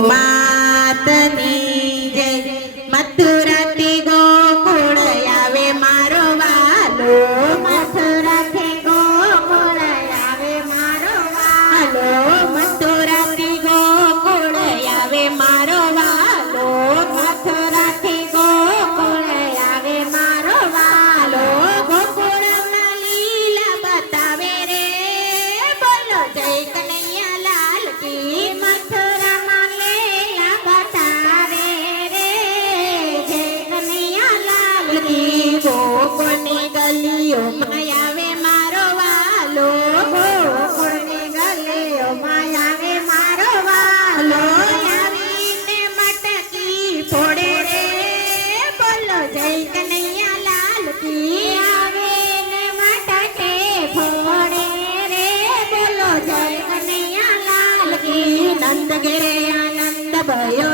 માતની જય મથુરાથી ગોકુળ આવે મારો વાલો મથુરાથી ગોકુળ આવે મારો વાલો મથુરાથી ગોકુળ આવે મારો વાલો મથુરાથી ગોકુળ આવે મારો વાલો ગોકુળમાં લીલા બતાવે રે બોલો જય કનૈયા લાલ કી મથુરામાં લીલા બતાવે રે જય કનૈયા લાલ કી ગોકુળની ગલીઓમાં આવે મારો વાલો ગોકુળની ગલીઓમાં આવે મારો વાલો આવીને મટકી ફોડે રે બોલો જય કનૈયા લાલ કી આવીને મટકી ફોડે રે બોલો જય કનૈયા લાલ કી નંદ ઘેરે આનંદ ભયો